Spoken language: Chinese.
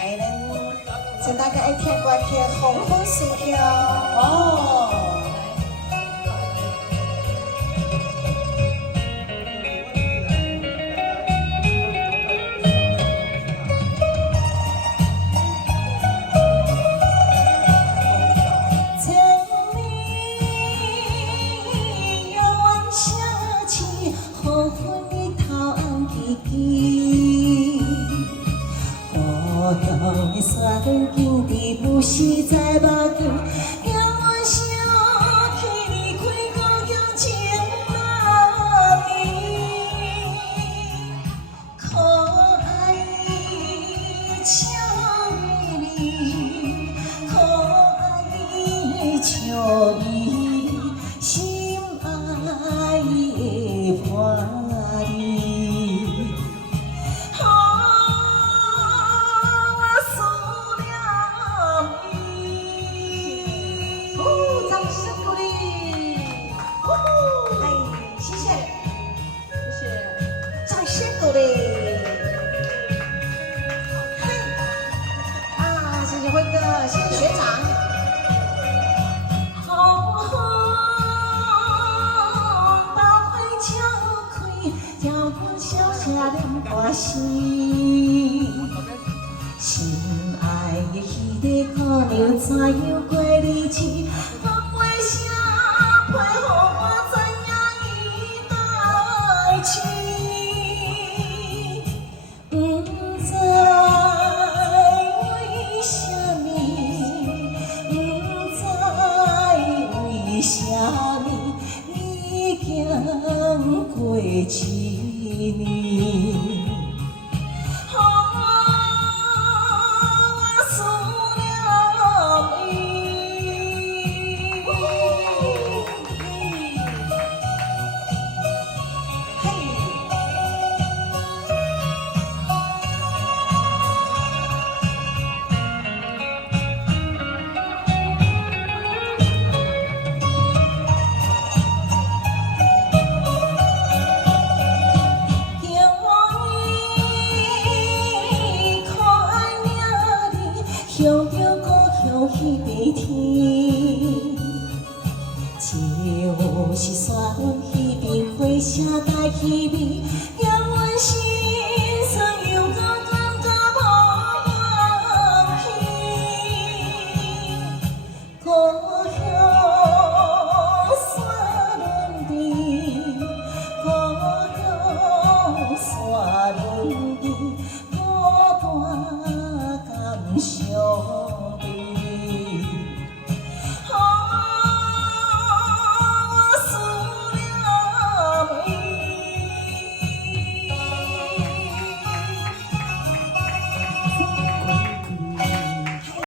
来咱就大家爱听歌曲《风风水桥》哦。山径直不是在目镜，让我想起你开高强情那年，可爱的俏丽，可爱的俏丽，心爱的伴侣。对，啊，谢谢辉哥，谢谢学长。好风把花敲开，叫我小声念歌声。心爱的彼个姑娘，怎样过日子？我袂写批，予我知影伊代志。过一年，我思念伊。向着故乡迄边天，就是山迄边花车带气味，让阮心。